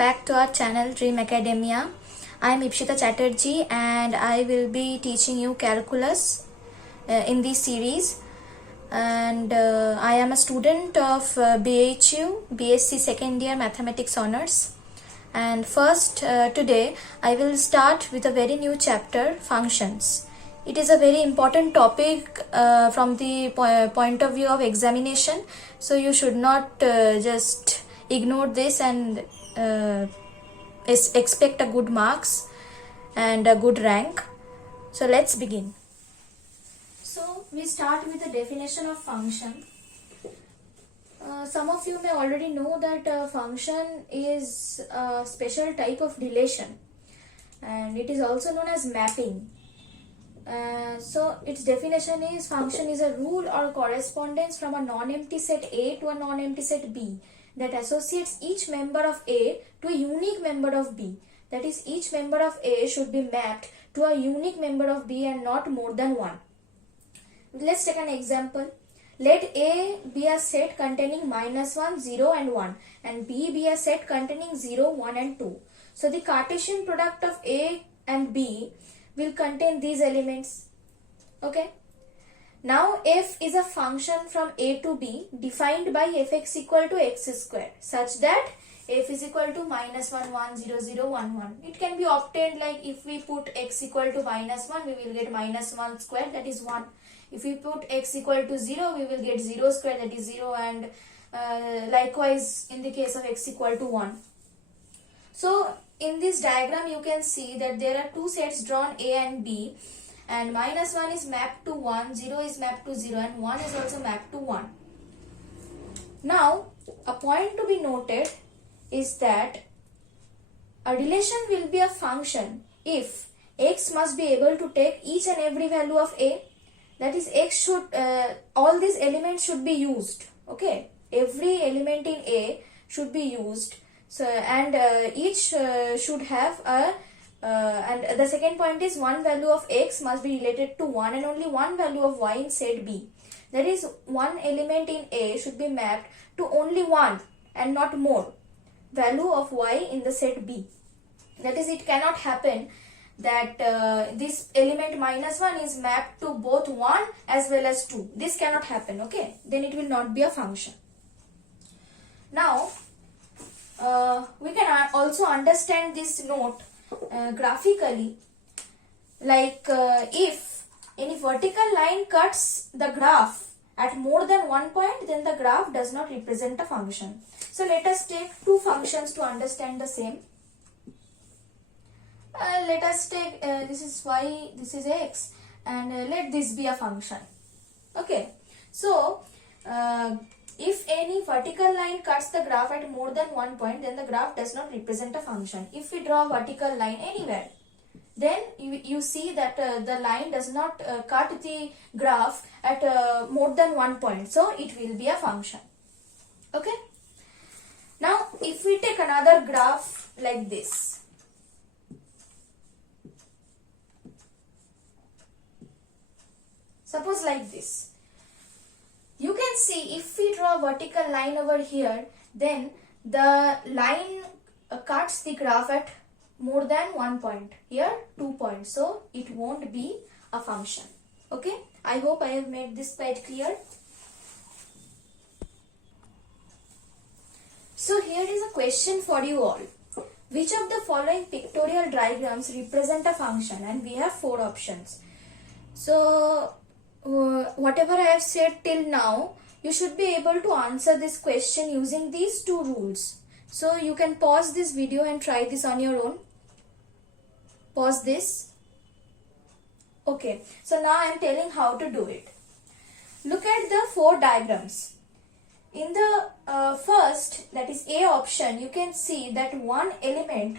back to our channel Dream Academia. I am Ipshita Chatterjee and I will be teaching you calculus in this series. And I am a student of BHU, BSc second year Mathematics Honours. And first today I will start with a very new chapter, functions. It is a very important topic from the point of view of examination. So you should not just ignore this and expect a good marks and a good rank. So let's begin. So we start with the definition of function. Some of you may already know that function is a special type of relation and it is also known as mapping. So its definition is function is a rule or correspondence from a non-empty set A to a non-empty set B that associates each member of A to a unique member of B. That is, each member of A should be mapped to a unique member of B and not more than one. Let's take an example. Let A be a set containing -1, 0 and 1 and B be a set containing 0, 1 and 2. So the Cartesian product of A and B will contain these elements. Okay. Now f is a function from A to B defined by fx equal to x square such that f is equal to -1, 1, 0, 0, 1, 1. It can be obtained like if we put x equal to -1, we will get -1 square, that is 1. If we put x equal to 0, we will get 0 square, that is 0, and likewise in the case of x equal to 1. So in this diagram you can see that there are two sets drawn A and B, and -1 is mapped to 1, 0 is mapped to 0 and 1 is also mapped to 1. Now a point to be noted is that a relation will be a function if x must be able to take each and every value of A. That is, x should all these elements should be used. Okay, every element in A should be used. So and each should have a and the second point is one value of x must be related to 1 and only one value of y in set B. That is, one element in A should be mapped to only one and not more value of y in the set B. That is, it cannot happen that this element -1 is mapped to both 1 as well as 2. This cannot happen, okay? Then it will not be a function. Now, we can also understand this note graphically, like if any vertical line cuts the graph at more than one point, then the graph does not represent a function. So let us take two functions to understand the same. Let us take this is y, this is x, and let this be a function. Okay, so if any vertical line cuts the graph at more than one point, then the graph does not represent a function. If we draw a vertical line anywhere, then you see that the line does not cut the graph at more than one point, so it will be a function. Okay. Now if we take another graph like this, suppose like this, you can see if we draw a vertical line over here, then the line cuts the graph at more than one point, here 2 points, so it won't be a function. Okay, I hope I have made this quite clear. So here is a question for you all. Which of the following pictorial diagrams represent a function? And we have 4 options. So whatever I have said till now, you should be able to answer this question using these 2 rules. So you can pause this video and try this on your own. Pause this. Okay, so now I am telling how to do it. Look at the 4 diagrams. In the first, that is A option, you can see that one element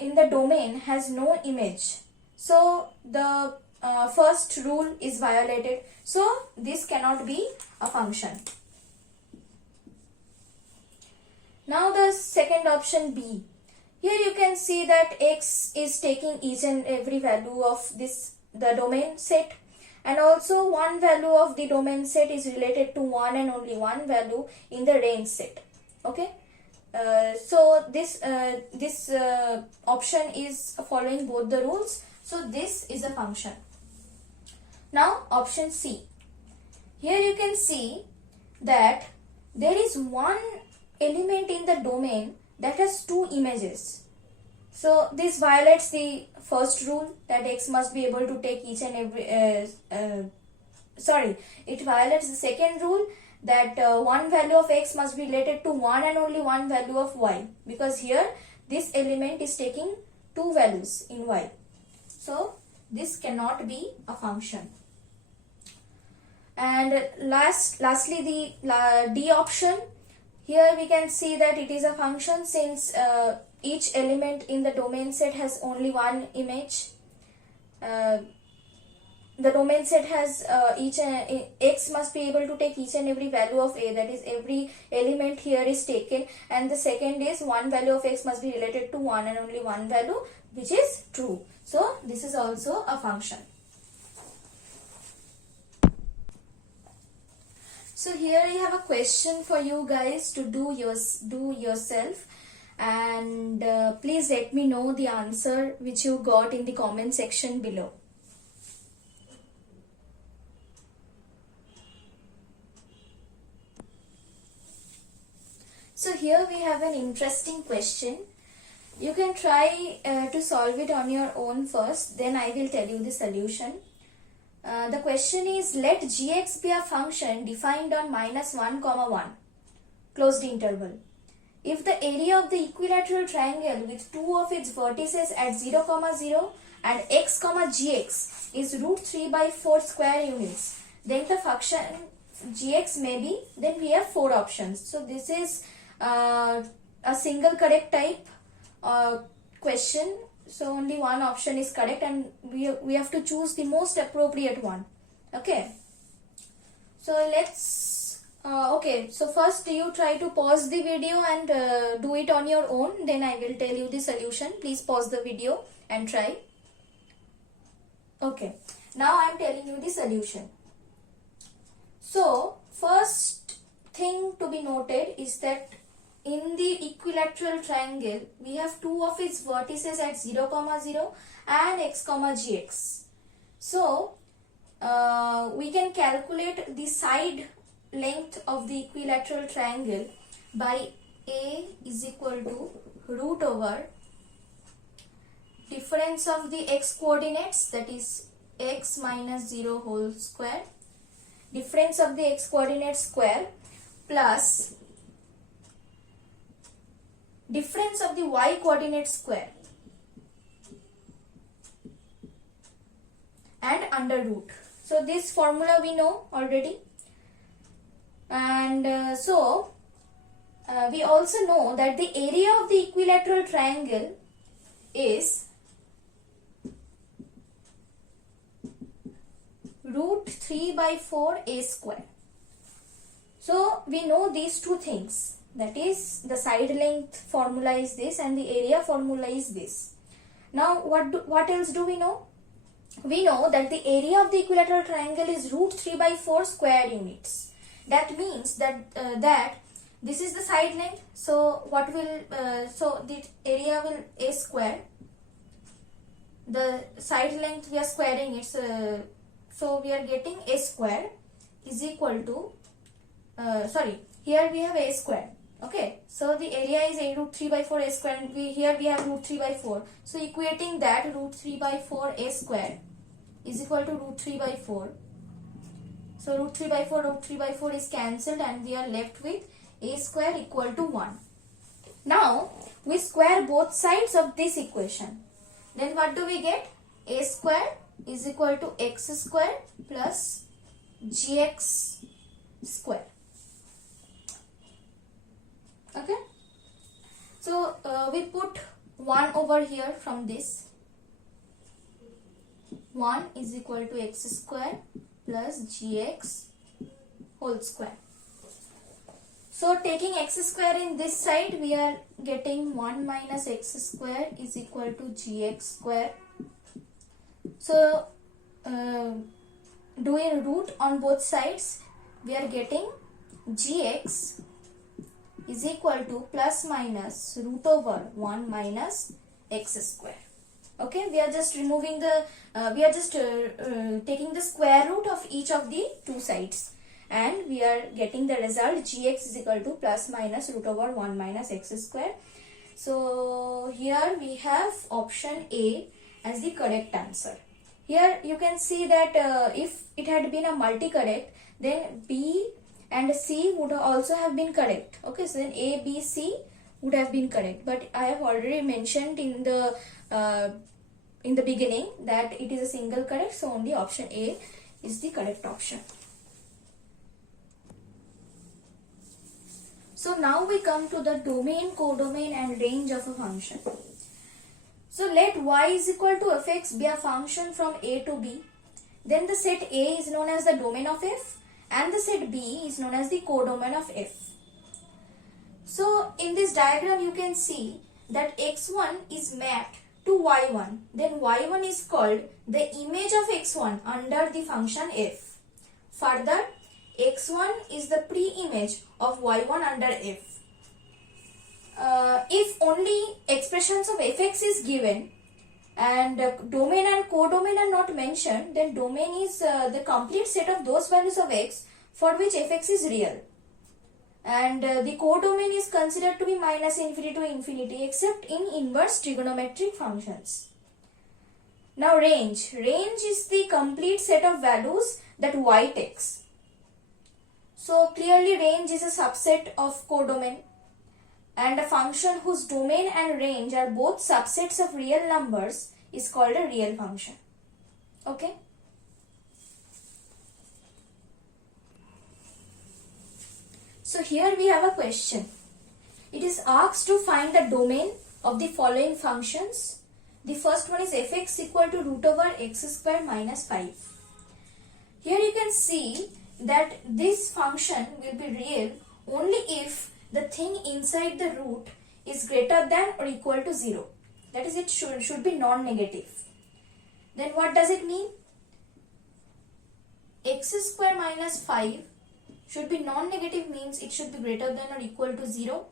in the domain has no image. So the first rule is violated. So this cannot be a function. Now the second option B. Here you can see that x is taking each and every value of the domain set, and also one value of the domain set is related to one and only one value in the range set. Okay. So this option is following both the rules. So this is a function. Now option C. Here you can see that there is one element in the domain that has two images. So this violates the first rule that x must be able to take each and every it violates the second rule that one value of x must be related to one and only one value of y, because here this element is taking two values in y. So this cannot be a function. And lastly the D option. Here we can see that it is a function since each element in the domain set has only one image. The domain set has x must be able to take each and every value of a, that is every element here is taken, and the second is one value of x must be related to one and only one value, which is true. So this is also a function. So here I have a question for you guys to do yourself, and please let me know the answer which you got in the comment section below. So here we have an interesting question. You can try to solve it on your own first, then I will tell you the solution. The question is, let gx be a function defined on -1, 1, closed interval. If the area of the equilateral triangle with two of its vertices at 0, 0 and x, gx is √3/4 square units, then the function gx may be, then we have four options. So this is a single correct type question. So only one option is correct, and we have to choose the most appropriate one. Okay. So let's okay. So first you try to pause the video and do it on your own. Then I will tell you the solution. Please pause the video and try. Okay. Now I am telling you the solution. So first thing to be noted is that in the equilateral triangle, we have two of its vertices at 0, 0 and x, gx. So, we can calculate the side length of the equilateral triangle by A is equal to root over difference of the x coordinates, that is x minus 0 whole square, difference of the x coordinate square, plus difference of the y coordinate square, and under root. So this formula we know already, and we also know that the area of the equilateral triangle is √3/4 a square. So we know these two things, that is the side length formula is this and the area formula is this. Now what else do we know? We know that the area of the equilateral triangle is √3/4 square units. That means that this is the side length. So what will so the area will a square. The side length we are squaring it. So we are getting a square is equal to here we have a square. Okay, so the area is a √3/4 a square, and here we have √3/4. So equating that, √3/4 a square is equal to √3/4. So √3/4 is cancelled, and we are left with a square equal to 1. Now we square both sides of this equation. Then what do we get? A square is equal to x square plus gx square. Okay, so we put 1 over here from this. 1 is equal to x square plus gx whole square. So taking x square in this side, we are getting 1 minus x square is equal to gx square. So doing root on both sides, we are getting gx is equal to plus minus root over 1 minus x square. Okay, we are just removing the, taking the square root of each of the two sides, and we are getting the result gx is equal to plus minus root over 1 minus x square. So here we have option A as the correct answer. Here you can see that if it had been a multi-correct, then B and C would also have been correct. Okay, so then A, B, C would have been correct. But I have already mentioned in the beginning that it is a single correct, so only option A is the correct option. So now we come to the domain, codomain and range of a function. So let y is equal to fx be a function from a to b. Then the set A is known as the domain of f and the set B is known as the codomain of f. So in this diagram you can see that x1 is mapped to y1. Then y1 is called the image of x1 under the function f. Further, x1 is the pre-image of y1 under f. If only expressions of fx is given and domain and codomain are not mentioned, then domain is the complete set of those values of x for which fx is real, and the codomain is considered to be minus infinity to infinity except in inverse trigonometric functions. Now range is the complete set of values that y takes. So clearly range is a subset of codomain, and a function whose domain and range are both subsets of real numbers is called a real function. Okay. So here we have a question. It is asked to find the domain of the following functions. The first one is fx equal to root over x square minus 5. Here you can see that this function will be real only if the thing inside the root is greater than or equal to 0. That is, it should be non-negative. Then what does it mean? X square minus 5 should be non-negative, means it should be greater than or equal to 0.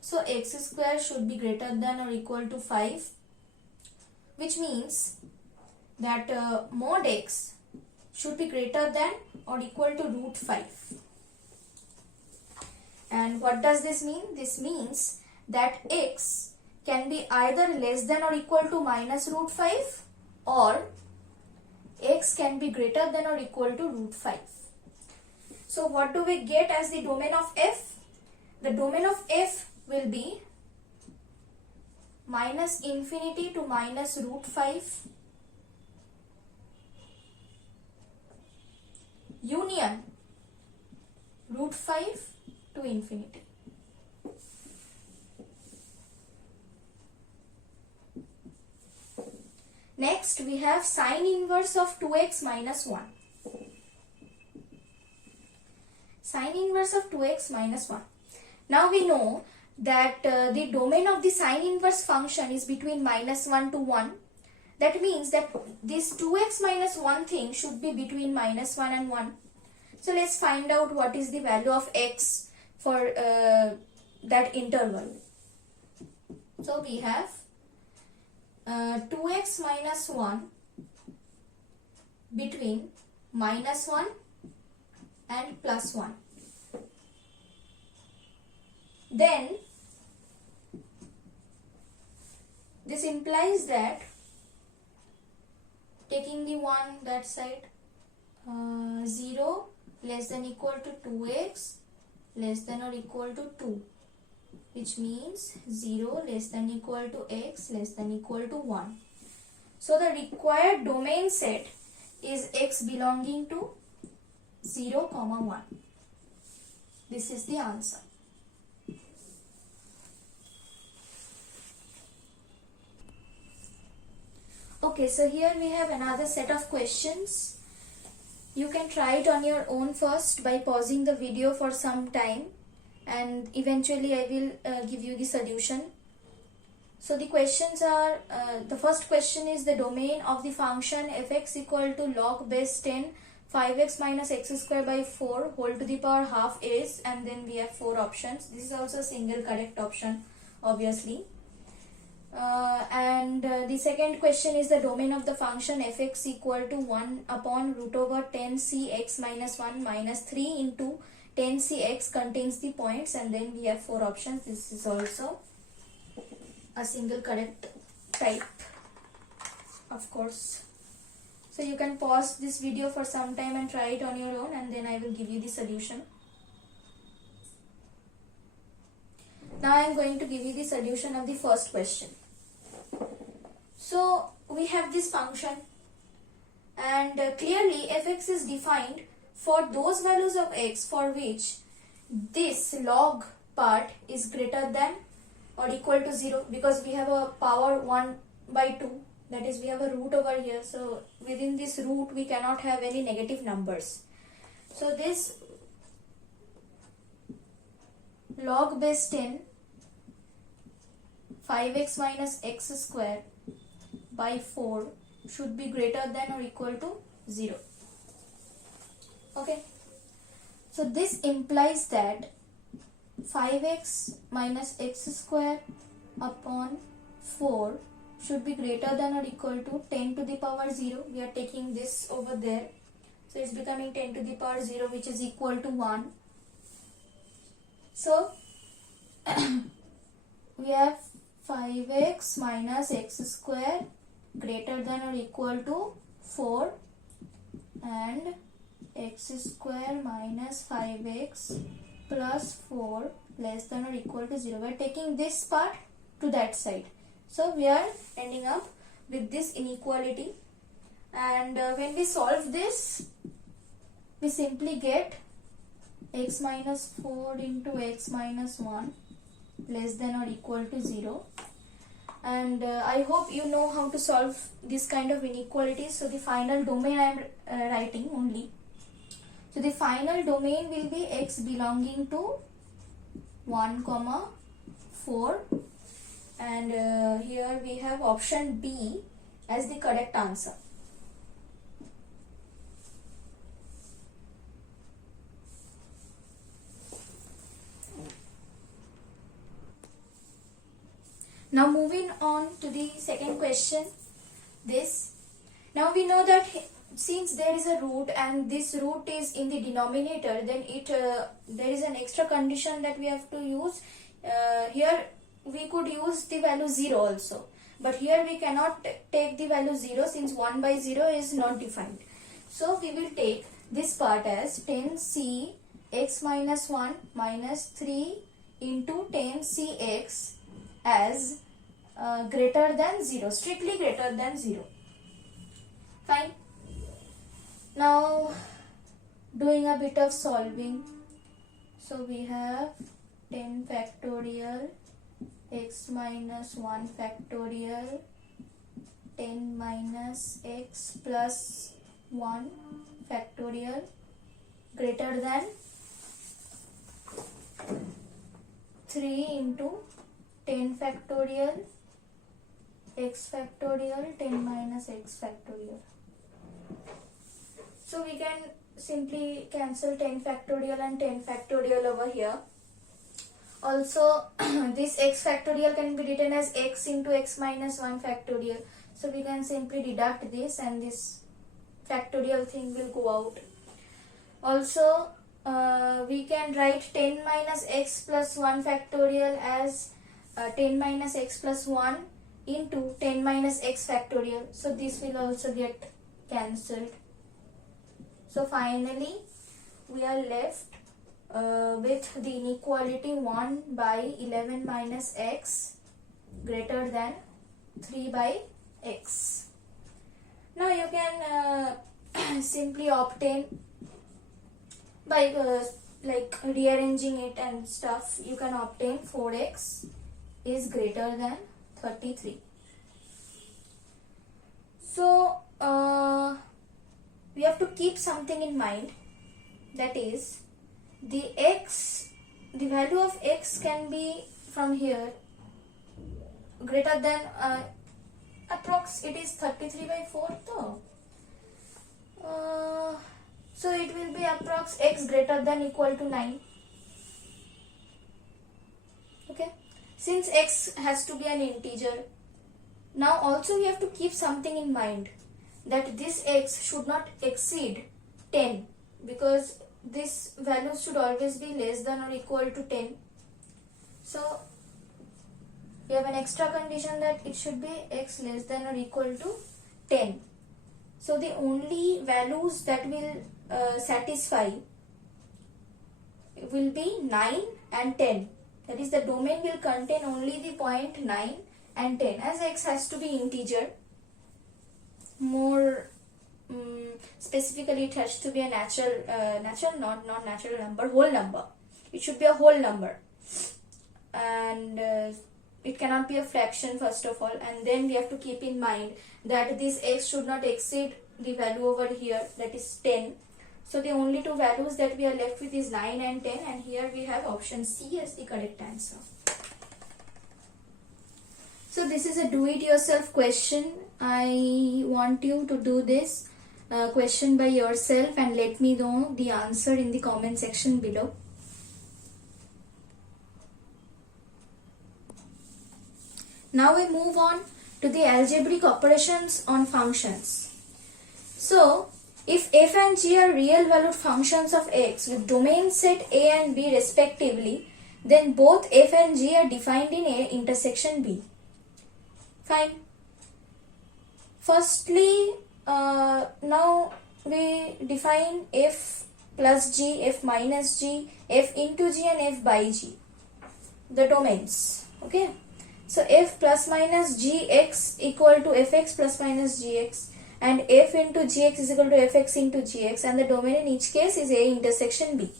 So x square should be greater than or equal to 5, which means that mod x should be greater than or equal to root 5. And what does this mean? This means that x can be either less than or equal to minus root 5 or x can be greater than or equal to root 5. So what do we get as the domain of f? The domain of f will be minus infinity to minus root 5 union root 5 to infinity. Next we have sine inverse of 2x minus 1. Sine inverse of 2x minus 1. Now we know that the domain of the sine inverse function is between minus 1 to 1. That means that this 2x minus 1 thing should be between minus 1 and 1. So let's find out what is the value of x for that interval. So we have 2x minus 1 between minus 1 and plus 1. Then this implies that taking the 1 that side, 0 less than equal to 2x less than or equal to 2, which means 0 less than equal to x less than equal to 1. So the required domain set is x belonging to 0, 1. This is the answer. Okay, so here we have another set of questions. You can try it on your own first by pausing the video for some time, and eventually I will give you the solution. So the questions are, the first question is the domain of the function fx equal to log base 10 5x minus x square by 4 whole to the power half is, and then we have 4 options. This is also a single correct option, obviously. The second question is the domain of the function fx equal to 1 upon root over 10c x minus 1 minus 3 into 10c x contains the points, and then we have 4 options. This is also a single correct type, of course. So you can pause this video for some time and try it on your own, and then I will give you the solution. Now I am going to give you the solution of the first question. So we have this function, and clearly fx is defined for those values of x for which this log part is greater than or equal to 0, because we have a power 1 by 2, that is we have a root over here, so within this root we cannot have any negative numbers. So this log base 10 5x minus x square by 4 should be greater than or equal to 0. Okay, so this implies that 5x minus x square upon 4 should be greater than or equal to 10 to the power 0. We are taking this over there, so it's becoming 10 to the power 0, which is equal to 1. So we have 5x minus x square greater than or equal to 4 and x square minus 5x plus 4 less than or equal to 0. We are taking this part to that side. So we are ending up with this inequality, and when we solve this, we simply get x minus 4 into x minus 1 less than or equal to 0. And I hope you know how to solve this kind of inequalities. So the final domain I am writing only. So the final domain will be x belonging to 1, 4, and here we have option B as the correct answer. Now moving on to the second question. Now we know that since there is a root and this root is in the denominator, then there is an extra condition that we have to use. Here we could use the value 0 also, but here we cannot take the value 0 since 1 by 0 is not defined. So we will take this part as 10c x minus 1 minus 3 into 10c x as greater than 0, strictly greater than 0. Fine. Now doing a bit of solving. So we have 10 factorial x minus 1 factorial 10 minus x plus 1 factorial greater than 3 into 10 factorial x factorial 10 minus x factorial. So we can simply cancel 10 factorial and 10 factorial over here. Also this x factorial can be written as x into x minus 1 factorial. So we can simply deduct this and this factorial thing will go out. Also we can write 10 minus x plus 1 factorial as 10 minus x plus 1 into 10 minus x factorial. So this will also get cancelled. So finally we are left with the inequality 1 by 11 minus x greater than 3 by x. Now you can simply obtain by like rearranging it and stuff, you can obtain 4x is greater than 33. So we have to keep something in mind, that is the value of x can be from here greater than approx it is 33 by 4 though. approx x greater than equal to 9. Okay, since x has to be an integer. Now also we have to keep something in mind, that this x should not exceed 10, because this value should always be less than or equal to 10. So we have an extra condition that it should be x less than or equal to 10. So the only values that will satisfy will be 9 and 10. That is, the domain will contain only the point 9 and 10, as x has to be integer. More specifically, it has to be a not natural number, whole number. It should be a whole number, and it cannot be a fraction first of all. And then we have to keep in mind that this x should not exceed the value over here, that is 10. So the only two values that we are left with is 9 and 10, and here we have option C as the correct answer. So this is a do-it-yourself question. I want you to do this question by yourself and let me know the answer in the comment section below. Now we move on to the algebraic operations on functions. So, if f and g are real valued functions of x with domain set a and b respectively, then both f and g are defined in A intersection B. Fine. Firstly, now we define f plus g, f minus g, f into g and f by g, the domains. Okay. So f plus minus gx equal to fx plus minus gx, and f into gx is equal to fx into gx, and the domain in each case is A intersection B.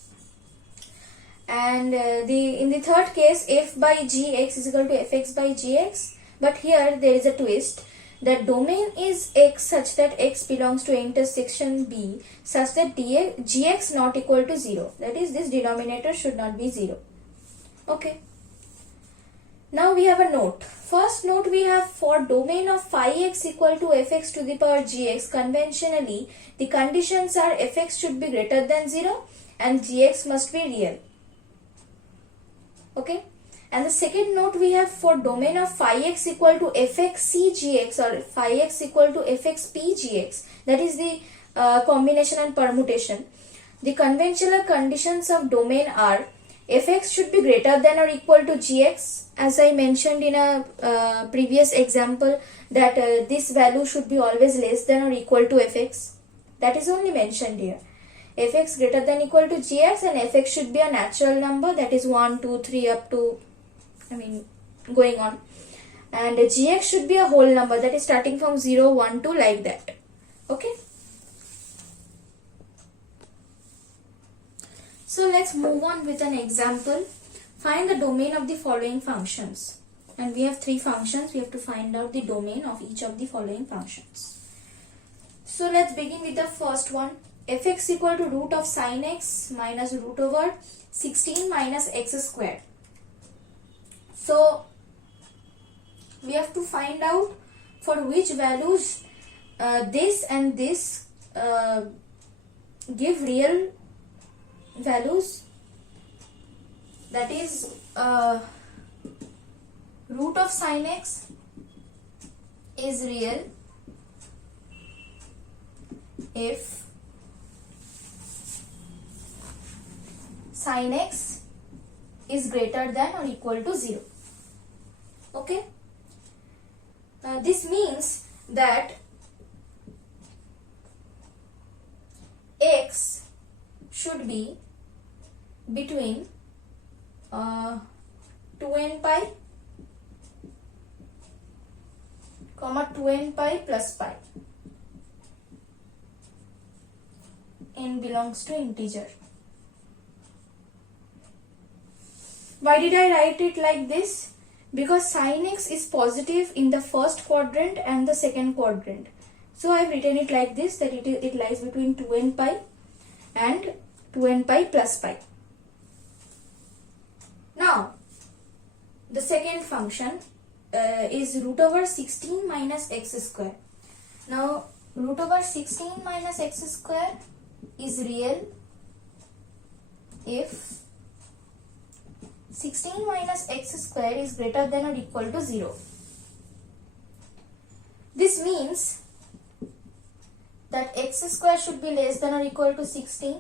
And in the third case, f by gx is equal to fx by gx, but here there is a twist. The domain is x such that x belongs to intersection B such that gx not equal to 0. That is, this denominator should not be 0. Okay. Now we have a note. First note we have, for domain of phi x equal to fx to the power gx, conventionally the conditions are fx should be greater than 0 and gx must be real. Okay. And the second note we have, for domain of phi x equal to fx c gx or phi x equal to fx p gx, that is the combination and permutation. The conventional conditions of domain are fx should be greater than or equal to gx, as I mentioned in a previous example, that this value should be always less than or equal to fx. That is only mentioned here. Fx greater than or equal to gx, and fx should be a natural number, that is 1, 2, 3 up to, going on. And gx should be a whole number, that is starting from 0, 1, 2, like that. Okay. So let's move on with an example. Find the domain of the following functions. And we have three functions. We have to find out the domain of each of the following functions. So let's begin with the first one. Fx equal to root of sin x minus root over 16 minus x squared. So we have to find out for which values this and this give real values, that is root of sin x is real if sin x is greater than or equal to 0. Okay. This means that x should be between 2n pi comma 2n pi plus pi. N belongs to integer. Why did I write it like this? Because sin x is positive in the first quadrant and the second quadrant. So I have written it like this, that it lies between 2n pi and 2n pi plus pi. Now, the second function is root over 16 minus x square. Now, root over 16 minus x square is real if 16 minus x square is greater than or equal to 0. This means that x square should be less than or equal to 16.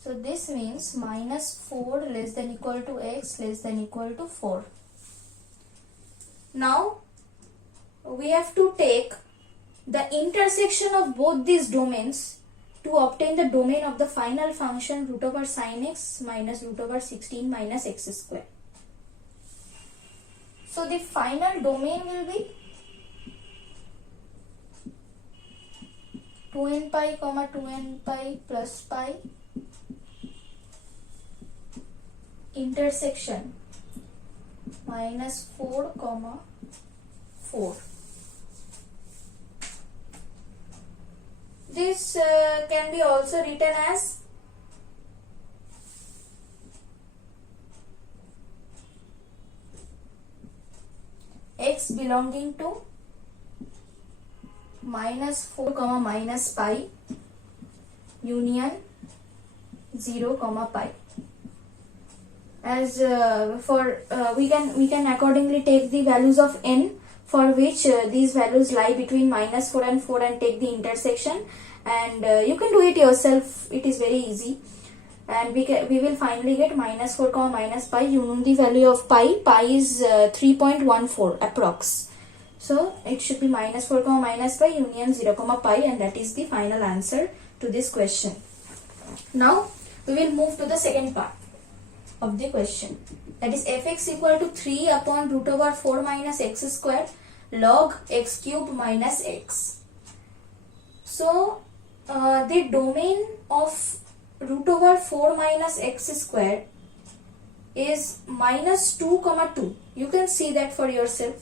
So this means minus 4 less than equal to x less than equal to 4. Now we have to take the intersection of both these domains to obtain the domain of the final function root over sin x minus root over 16 minus x square. So the final domain will be 2n pi comma 2n pi plus pi intersection minus 4 comma 4. This can be also written as x belonging to minus 4 comma minus pi union 0 comma pi. As we can accordingly take the values of n for which these values lie between minus 4 and 4 and take the intersection, and you can do it yourself. It is very easy, and we will finally get minus 4 comma minus pi. You know the value of pi is 3.14 approx. So it should be minus 4 comma minus pi union 0 comma pi, and that is the final answer to this question. Now we will move to the second part of the question, that is fx equal to 3 upon root over 4 minus x square log x cube minus x. So the domain of root over 4 minus x square is minus 2 comma 2. You can see that for yourself.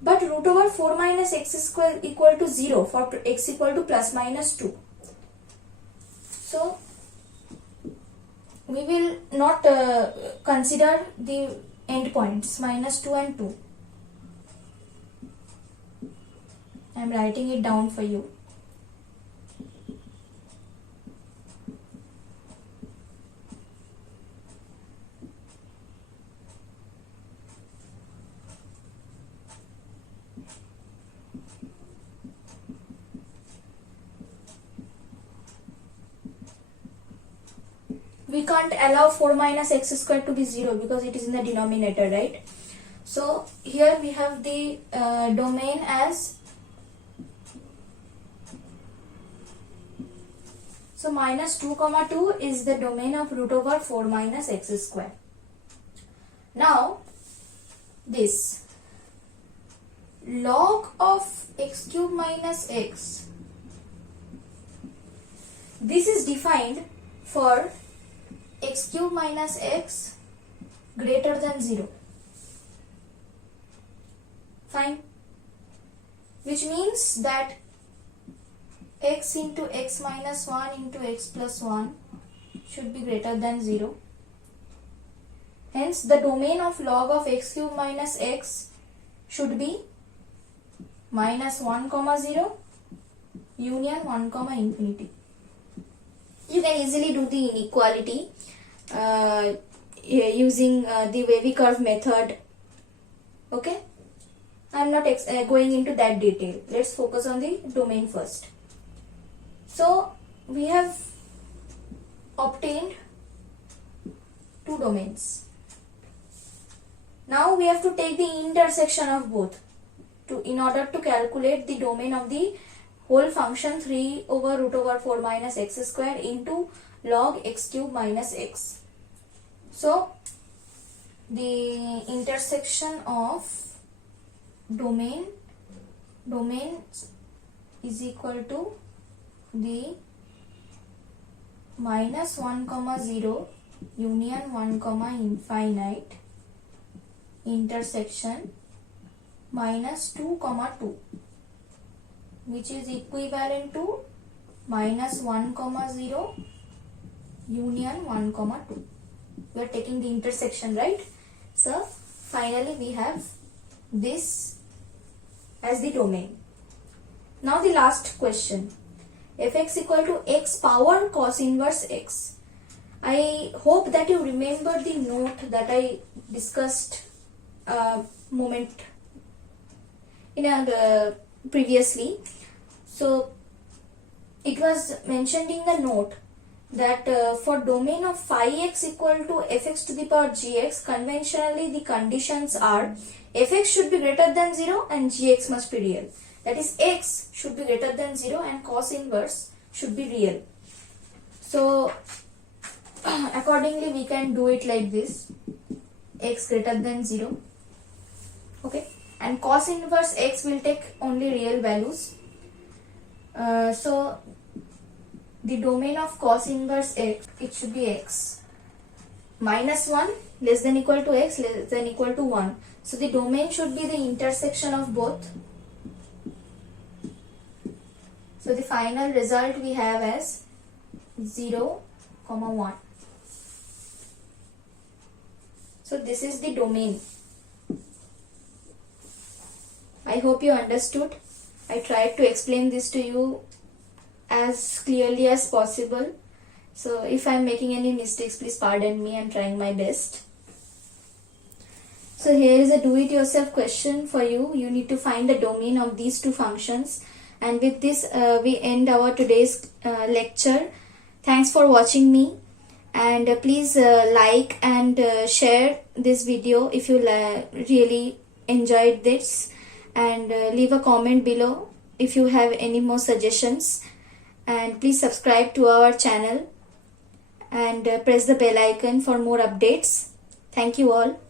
But root over 4 minus x square equal to 0 for x equal to plus minus 2. So we will not consider the endpoints minus 2 and 2. I am writing it down for you. We can't allow 4 minus x square to be 0 because it is in the denominator, right? So here we have the domain as, so minus 2 comma 2 is the domain of root over 4 minus x square. Now this log of x cube minus x, this is defined for x cube minus x greater than 0. Fine. Which means that x into x minus 1 into x plus 1 should be greater than 0. Hence the domain of log of x cube minus x should be minus 1 comma 0 union 1 comma infinity. You can easily do the inequality using the wavy curve method. Okay, I am not going into that detail. Let's focus on the domain first. So we have obtained two domains. Now we have to take the intersection of both in order to calculate the domain of the whole function 3 over root over 4 minus x square into log x cube minus x. So the intersection of domain is equal to the minus 1 comma 0 union 1 comma infinite intersection minus 2 comma 2, which is equivalent to minus 1 comma 0 union 1 comma 2. We are taking the intersection, right? So finally we have this as the domain. Now the last question, fx equal to x power cos inverse x. I hope that you remember the note that I discussed moment in previously. So it was mentioned in the note that for domain of phi x equal to fx to the power gx, conventionally the conditions are fx should be greater than 0 and gx must be real. That is, x should be greater than 0 and cos inverse should be real. So accordingly we can do it like this: x greater than 0, okay, and cos inverse x will take only real values. So the domain of cos inverse x, it should be x minus 1 less than equal to x less than equal to 1. So the domain should be the intersection of both. So the final result we have as 0, 1. So this is the domain. I hope you understood. I tried to explain this to you as clearly as possible. So if I am making any mistakes, please pardon me. I am trying my best. So here is a do-it-yourself question for you. You need to find the domain of these two functions. And with this, we end our today's lecture. Thanks for watching me. And please like and share this video if you really enjoyed this. And leave a comment below if you have any more suggestions. And please subscribe to our channel and press the bell icon for more updates. Thank you all.